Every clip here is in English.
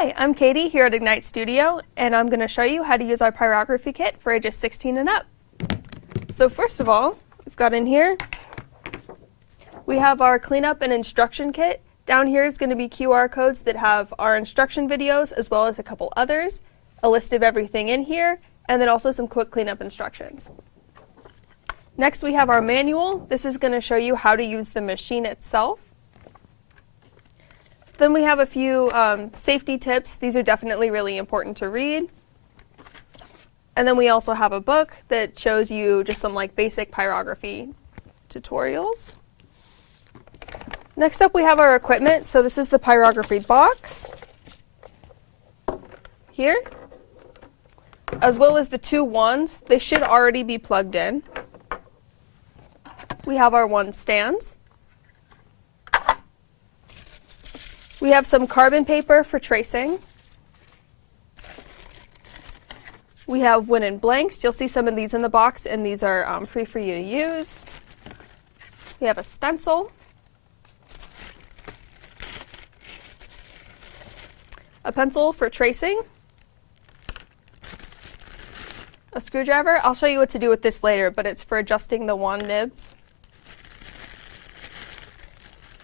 Hi, I'm Katie here at Ignite Studio, and I'm going to show you how to use our Pyrography kit for ages 16 and up. So first of all, we've got in here, we have our cleanup and instruction kit. Down here is going to be QR codes that have our instruction videos as well as a couple others, a list of everything in here, and then also some quick cleanup instructions. Next we have our manual. This is going to show you how to use the machine itself. Then we have a few safety tips. These are definitely really important to read. And then we also have a book that shows you just some basic pyrography tutorials. Next up we have our equipment. So this is the pyrography box here, as well as the two wands. They should already be plugged in. We have our wand stands. We have some carbon paper for tracing. We have wooden blanks. You'll see some of these in the box, and these are free for you to use. We have a stencil. A pencil for tracing. A screwdriver. I'll show you what to do with this later, but it's for adjusting the wand nibs.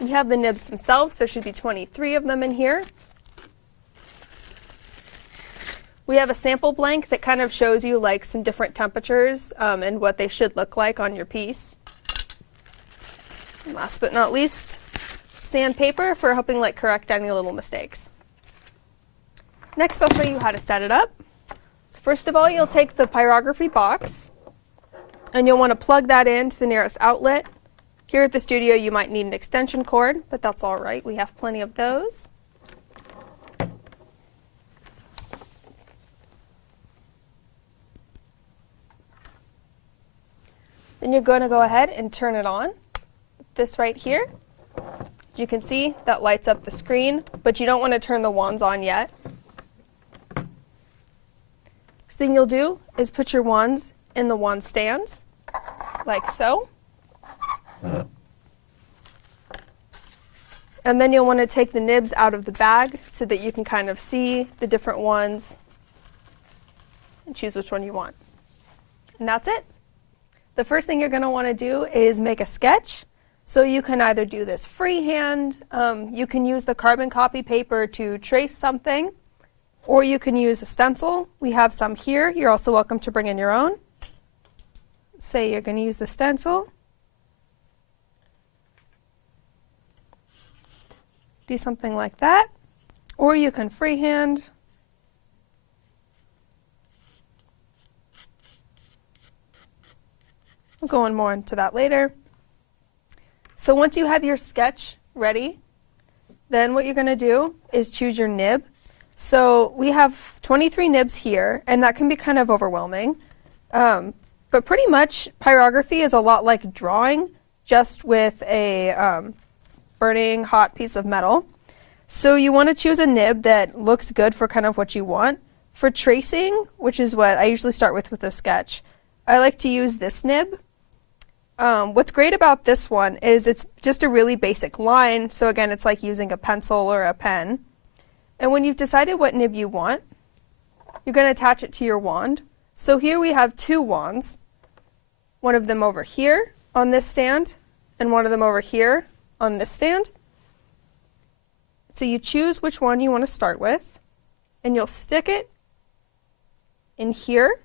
We have the nibs themselves. There should be 23 of them in here. We have a sample blank that kind of shows you some different temperatures and what they should look like on your piece. And last but not least, sandpaper for helping correct any little mistakes. Next, I'll show you how to set it up. So first of all, you'll take the pyrography box, and you'll want to plug that into the nearest outlet. Here at the studio, you might need an extension cord, but that's all right. We have plenty of those. Then you're going to go ahead and turn it on. This right here. As you can see, that lights up the screen, but you don't want to turn the wands on yet. Next thing you'll do is put your wands in the wand stands, like so. And then you'll want to take the nibs out of the bag so that you can kind of see the different ones and choose which one you want. And that's it. The first thing you're going to want to do is make a sketch. So you can either do this freehand, you can use the carbon copy paper to trace something, or you can use a stencil. We have some here. You're also welcome to bring in your own. Say you're going to use the stencil. Do something like that, or you can freehand. We'll go on more into that later. So once you have your sketch ready, then what you're going to do is choose your nib. So we have 23 nibs here, and that can be kind of overwhelming. But pretty much pyrography is a lot like drawing, just with a burning hot piece of metal. So you want to choose a nib that looks good for kind of what you want. For tracing, which is what I usually start with a sketch, I like to use this nib. What's great about this one is it's just a really basic line. So again, it's like using a pencil or a pen. And when you've decided what nib you want, you're going to attach it to your wand. So here we have two wands, one of them over here on this stand, and one of them over here on this stand. So you choose which one you want to start with, and you'll stick it in here.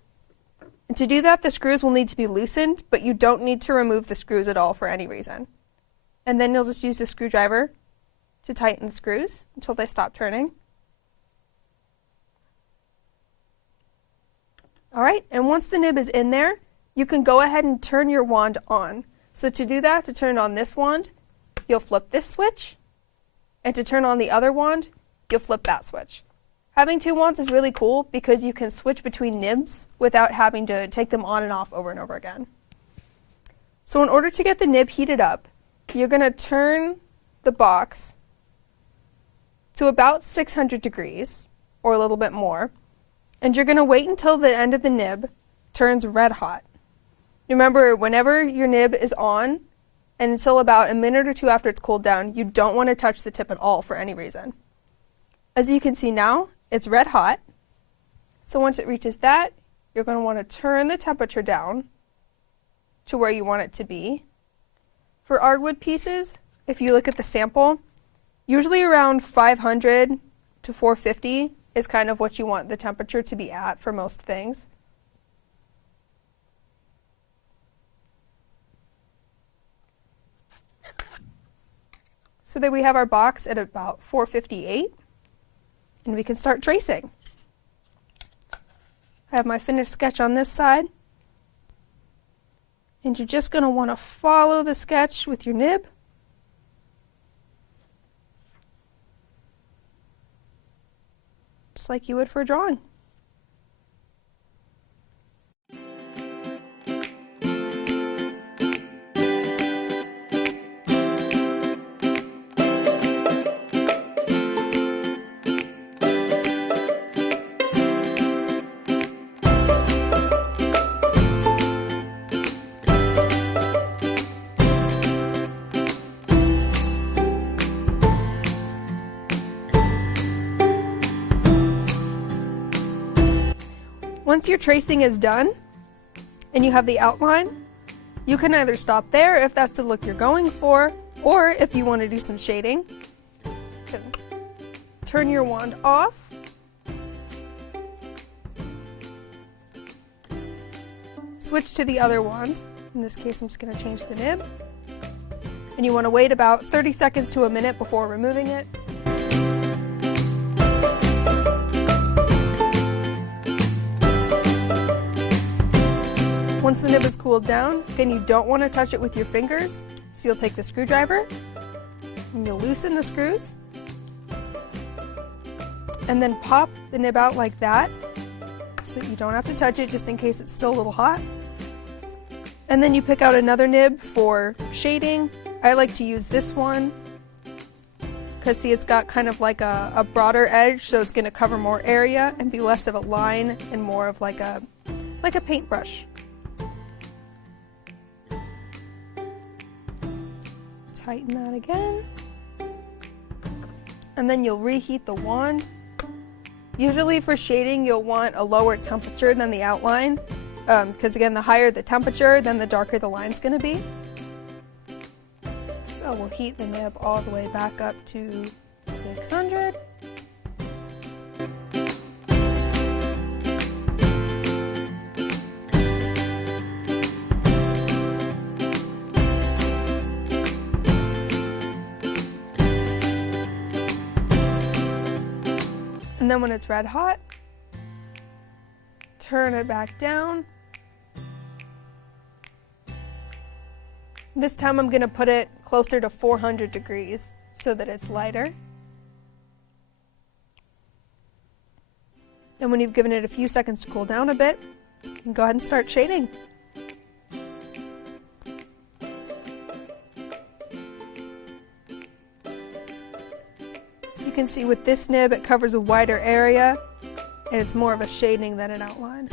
And to do that, the screws will need to be loosened, but you don't need to remove the screws at all for any reason. And then you'll just use the screwdriver to tighten the screws until they stop turning. All right, and once the nib is in there, you can go ahead and turn your wand on. So to do that, to turn on this wand, you'll flip this switch, and to turn on the other wand, you'll flip that switch. Having two wands is really cool because you can switch between nibs without having to take them on and off over and over again. So in order to get the nib heated up, you're going to turn the box to about 600 degrees, or a little bit more, and you're going to wait until the end of the nib turns red hot. Remember, whenever your nib is on, and until about a minute or two after it's cooled down, you don't want to touch the tip at all for any reason. As you can see now, it's red hot. So once it reaches that, you're going to want to turn the temperature down to where you want it to be. For our wood pieces, if you look at the sample, usually around 500 to 450 is kind of what you want the temperature to be at for most things. So then we have our box at about 458, and we can start tracing. I have my finished sketch on this side, and you're just going to want to follow the sketch with your nib. Just like you would for a drawing. Once your tracing is done and you have the outline, you can either stop there if that's the look you're going for, or if you want to do some shading, you can turn your wand off, switch to the other wand. In this case, I'm just going to change the nib, and you want to wait about 30 seconds to a minute before removing it. Once the nib is cooled down, then you don't want to touch it with your fingers, so you'll take the screwdriver and you'll loosen the screws and then pop the nib out like that so you don't have to touch it just in case it's still a little hot. And then you pick out another nib for shading. I like to use this one because see, it's got kind of like a broader edge, so it's going to cover more area and be less of a line and more of like a paintbrush. Tighten that again, and then you'll reheat the wand. Usually for shading you'll want a lower temperature than the outline, because again, the higher the temperature, then the darker the line's going to be. So we'll heat the nib all the way back up to 600. And then when it's red hot, turn it back down. This time I'm going to put it closer to 400 degrees so that it's lighter. And when you've given it a few seconds to cool down a bit, you can go ahead and start shading. You can see with this nib it covers a wider area and it's more of a shading than an outline.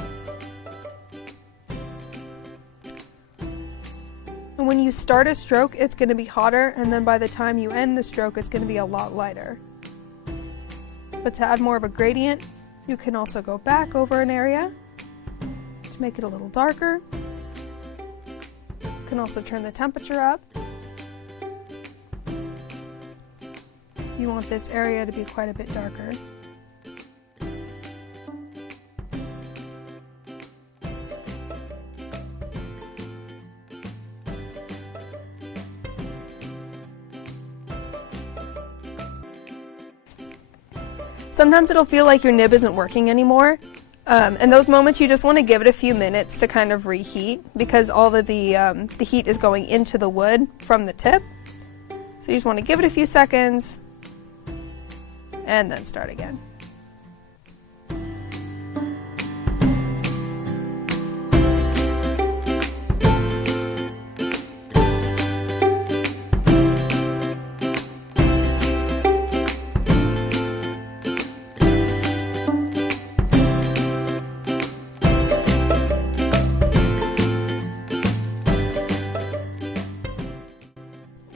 And when you start a stroke, it's going to be hotter, and then by the time you end the stroke, it's going to be a lot lighter. But to add more of a gradient, you can also go back over an area to make it a little darker. You can also turn the temperature up. You want this area to be quite a bit darker. Sometimes it'll feel like your nib isn't working anymore. In those moments you just want to give it a few minutes to kind of reheat, because all of the heat is going into the wood from the tip. So you just want to give it a few seconds and then start again.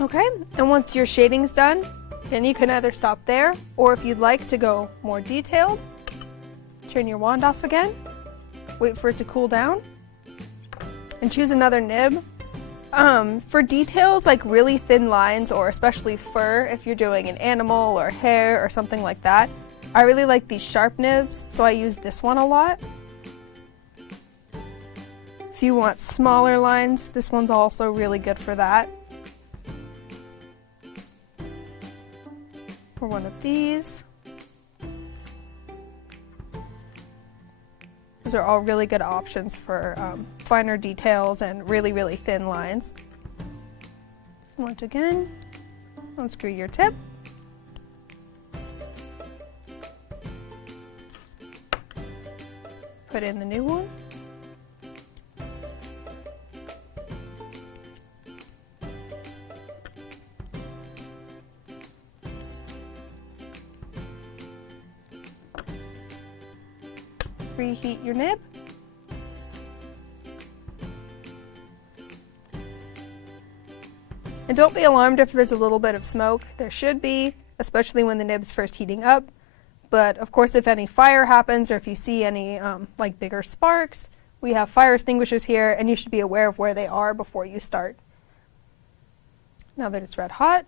Okay, and once your shading's done, And you can either stop there, or if you'd like to go more detailed, turn your wand off again, wait for it to cool down, and choose another nib. For details like really thin lines, or especially fur, if you're doing an animal or hair or something like that, I really like these sharp nibs, so I use this one a lot. If you want smaller lines, this one's also really good for that. Or one of these. Those are all really good options for finer details and really, really thin lines. So once again, unscrew your tip. Put in the new one. Reheat your nib. And don't be alarmed if there's a little bit of smoke. There should be, especially when the nib's first heating up. But of course, if any fire happens or if you see any like bigger sparks, we have fire extinguishers here, and you should be aware of where they are before you start. Now that it's red hot,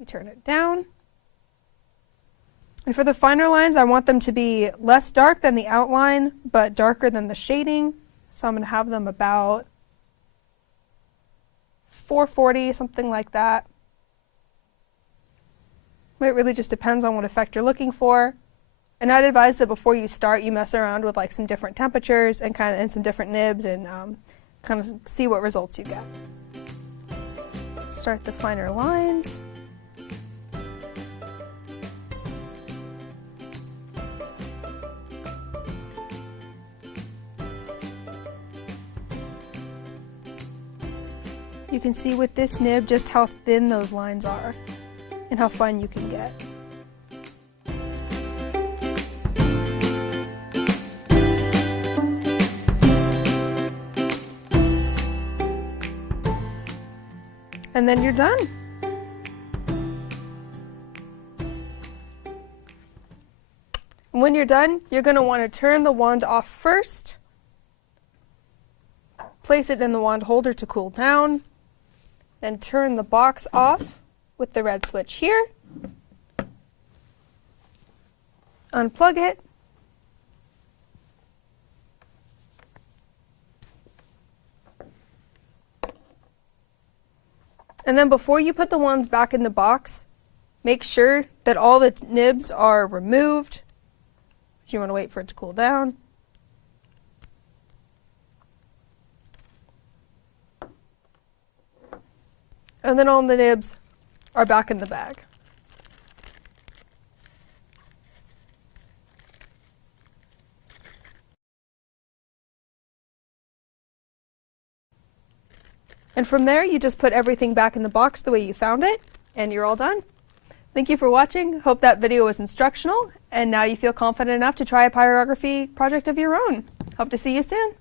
you turn it down. And for the finer lines, I want them to be less dark than the outline, but darker than the shading. So I'm going to have them about 440, something like that. It really just depends on what effect you're looking for. And I'd advise that before you start, you mess around with like some different temperatures and some different nibs, and kind of see what results you get. Start the finer lines. You can see with this nib just how thin those lines are and how fine you can get. And then you're done. And when you're done, you're going to want to turn the wand off first. Place it in the wand holder to cool down. Then turn the box off with the red switch here. Unplug it. And then before you put the wands back in the box, make sure that all the nibs are removed. You want to wait for it to cool down. And then all the nibs are back in the bag. And from there, you just put everything back in the box the way you found it, and you're all done. Thank you for watching. Hope that video was instructional, and now you feel confident enough to try a pyrography project of your own. Hope to see you soon.